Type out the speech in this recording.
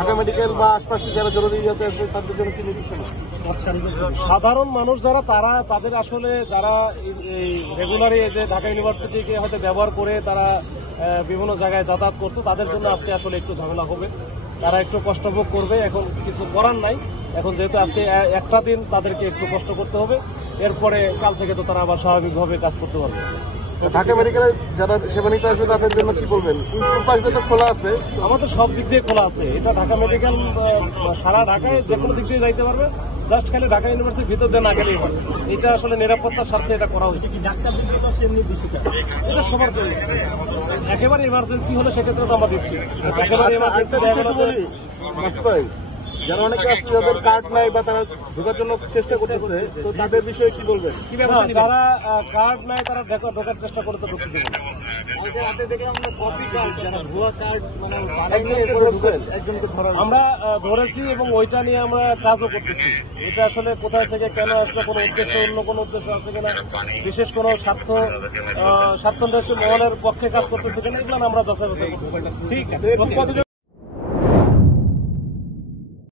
Dhaka medical বা আশপাশে যারা জরুরি যাতে আছে তাদের জন্য কি নির্দেশনা? সাধারণ মানুষ যারা তাদের আসলে যারা রেগুলারই যে ঢাকা ইউনিভার্সিটিকে হয়তো ব্যবহার করে তারা বিভিন্ন জায়গায় যাতায়াত করতো, তাদের জন্য আজকে আসলে একটু ঝামেলা হবে, তারা একটু কষ্ট ভোগ করবে। এখন কিছু করার নাই, এখন যেহেতু আজকে একটা দিন তাদেরকে একটু কষ্ট করতে হবে, এরপরে কাল থেকে তো তারা আবার স্বাভাবিকভাবে কাজ করতে পারবে। ঢাকা মেডিকেলে যারা সেবা নিতে আসবে তাদের জন্য কি বলবেন? পাশ দিয়ে তো খোলা আছে, আমাদের সব দিক দিয়ে খোলা আছে। এটা ঢাকা মেডিকেল সারা ঢাকায় যে কোনো দিক দিয়ে যাইতে পারবে, জাস্ট খালি ঢাকা ইউনিভার্সিটির ভিতর দিয়ে না গেলেই হয়। এটা আসলে নিরাপত্তার স্বার্থে এটা করা হয়েছে। এটা সবার জন্য, একেবারে ইমার্জেন্সি হলে সেক্ষেত্রে তো আমরা দিচ্ছি। একেবারে ইমার্জেন্সি যারা অনেকে আছে যাদের কার্ড নাই বা তারা ঢোকার জন্য চেষ্টা করতেছে, তো তাদের বিষয়ে কি বলবেন? যারা কার্ড নাই তারা ঢোকার চেষ্টা করে তো ঢুকতে দেবেন। আমরা ধরেছি এবং ওইটা নিয়ে আমরা কাজও করতেছি। এটা আসলে কোথায় থেকে কেন আসলে, কোনো উদ্দেশ্য, অন্য কোনো উদ্দেশ্য আছে কিনা, বিশেষ কোনো স্বার্থান্বেষী মহলের পক্ষে কাজ করতেছে কিনা, এগুলো আমরা যাচাই বাছাই করতেছি। ঠিক আছে।